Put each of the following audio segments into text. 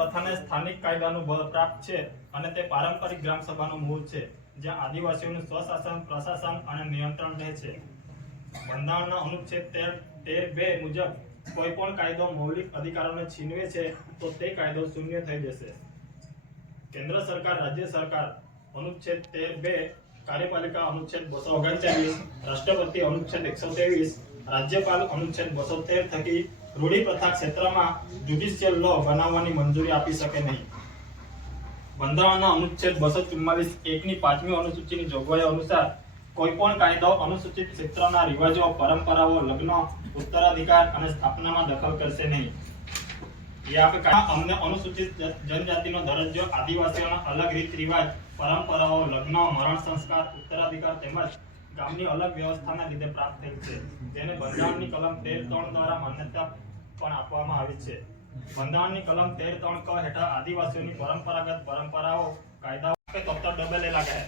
પ્રથાને સ્થાનિક કાયદાનું બળ પ્રાપ્ત છે અને તે પારંપરિક ગ્રામ સભાનું મૂળ છે, જ્યાં આદિવાસીઓનું સ્વશાસન, પ્રશાસન અને નિયંત્રણ રહે છે. બંધારણના અનુચ્છેદ તેર તેર બે મુજબ કોઈ પણ કાયદો મૌલિક અધિકારોને છીનવે છે, તો તે કાયદો શૂન્ય થઈ જશે. કેન્દ્ર સરકાર, રાજ્ય સરકાર, અનુચ્છેદ તેર બે, કાર્યપાલિકા અનુચ્છેદ બસો ઓગણચાલીસ, રાષ્ટ્રપતિ અનુચ્છેદ એકસો ત્રેવીસ રાજ્યપાલ અનુચ્છેદ બસો થકી રૂઢી પ્રથા ક્ષેત્રમાં જ્યુડિશિયલ લો બનાવવાની મંજૂરી આપી શકે નહીં. બંધારણના અનુચ્છેદ બસો ચુમ્માલીસ એકની પાંચમી અનુસૂચિની જોગવાઈઓ અનુસાર કોઈપણ કાયદો અનુસૂચિત ક્ષેત્રના રિવાજો, પરંપરાઓ, લગ્ન, ઉત્તરાધિકાર અને સ્થાપનામાં દખલ કરશે નહીં. અમને અનુસૂચિત જનજાતિનો દરજ્જો, આદિવાસીઓના અલગ રીત રિવાજ પરંપરાઓ, લગ્ન, મરણ સંસ્કાર, ઉત્તરાધિકાર તેમજ ગામની અલગ વ્યવસ્થાના લીધે પ્રાપ્ત થયેલ છે, જેને બંધારણની કલમ તેર ત્રણ દ્વારા માન્યતા પણ આપવામાં આવી છે. બંધારણની કલમ તેર ત્રણ ક હેઠળ આદિવાસીઓની પરંપરાગત પરંપરાઓ, કાયદાઓ કે તોતર ડબલે લાગે છે.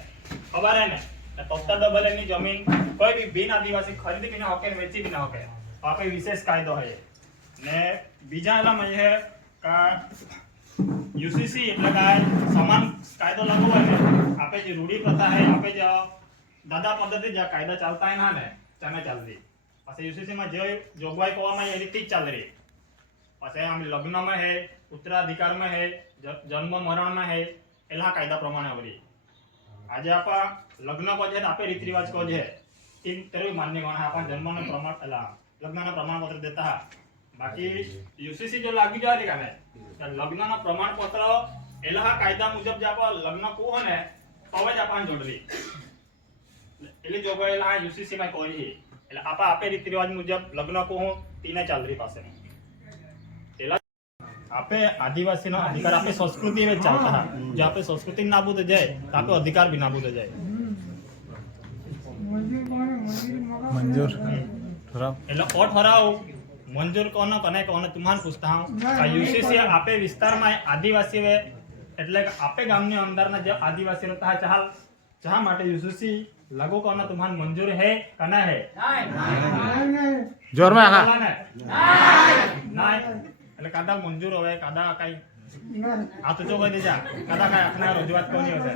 ખબર હે ને? તોતર ડબલે ની જમીન કોઈ બી બિન આદિવાસી ખરીદી વિના હોકે વેચી બી ના હોકે આ કોઈ વિશેષ કાયદો હે ને બીજા એલામાં એ હે કા યુસીસી એટલે કે સમાન કાયદો લાગુ હોય આપે જે રૂઢી પ્રથા હે, આપે જે દાદા પદ્ધતિ જે કાયદા ચાલતા ના ને ચાને ચાલતી પછી યુસીસીમાં જે જોગવાઈ કરવામાં એ રીતે જ ચાલ રહી. પછી આમ લગ્નમાં હે, ઉત્તરાધિકારમાં હે જન્મ મરણમાં હે, એલા કાયદા પ્રમાણે આવરી. આજે આપા લગ્ન કહો છે આપે રીત રિવાજ કહો છે. એ તરવી માન્ય ગણા આપણ જન્મનું પ્રમાણ, એલા, લગ્નના પ્રમાણપત્ર દેતા બાકી યુસીસી જો લાગી જાય કાને તો લગ્નના પ્રમાણપત્ર એલા કાયદા મુજબ જે આપા લગ્ન કહો ને તો જ આપણને જોડવી. એટલે જોગવાઈ આ યુસીસી માં કોઈ હી એટલે આપા આપે રીતિ રિવાજ મુજબ લગ્ન કો હું તીને ચાલરી પાસે પેલા આપે આદિવાસીનો અધિકાર આપે સંસ્કૃતિ એ ચાલતા હા જો આપે સંસ્કૃતિ નાબૂદ જાય તો આપે અધિકાર બી નાબૂદ જાય. મંજૂર. એટલે ઓ ઠરાવ મંજૂર કોનો કને કોને તુમાન પૂછતા હું. આ યુસીસી આપે વિસ્તારમાં આદિવાસી વે એટલે આપે ગામની અંદરના જે આદિવાસી રહેતા ચાલ ચા માટે યુસીસી લાગુ કોના તુમાન મંજૂર હે કના હે બોલા ને નાય એટલે કાદા મંજૂર હવે કાદા કઈ આ તો જો કહી જા કાદા કઈ આપના રજૂઆત કોની હશે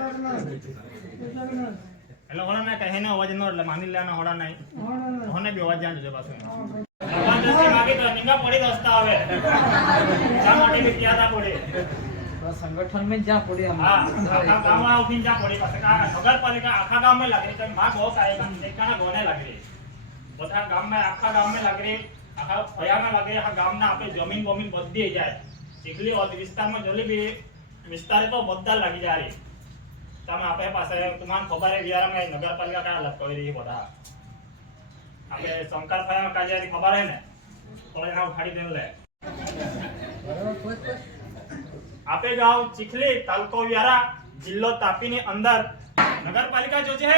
એટલે હોણા ને કહે ને અવાજ નો એટલે માની લેના હોડા નહીં હોને બી અવાજ જાણ જોજે પાછું. ભગવાન દસ્તી માગી તો નિંગા પડી દસ્તા હવે. શા માટે બી ક્યાં પડી? संगठन में जा पड़े हम હા આખા ગામમાં ઉઠીને જા પડી પાસે કા નગરપાલિકા આખા ગામમાં લાગરી તો માં બહુ કાય દેખાના ગોને લાગરી બધા ગામમાં આખા ગામમાં લાગરી આખા ફળિયામાં લાગરી આખા ગામના આપણે જમીન બમીન બધી જાય ચીખલી ઓદ વિસ્તારમાં જોલી બી વિસ્તારે તો બધા લાગી જાય રી તમે આપે પાસે તમારે ખબર હે વિયારામાં નગરપાલિકા કયા લપ કરી રહી બધા આપણે શંકર ફળિયામાં કાજે ખબર હે ને તો એના ઉખાડી દેવું લે આપે ગાંવ ચીખલી તાલુકો વ્યારા જિલ્લો તાપીની અંદર. નગરપાલિકા જો છે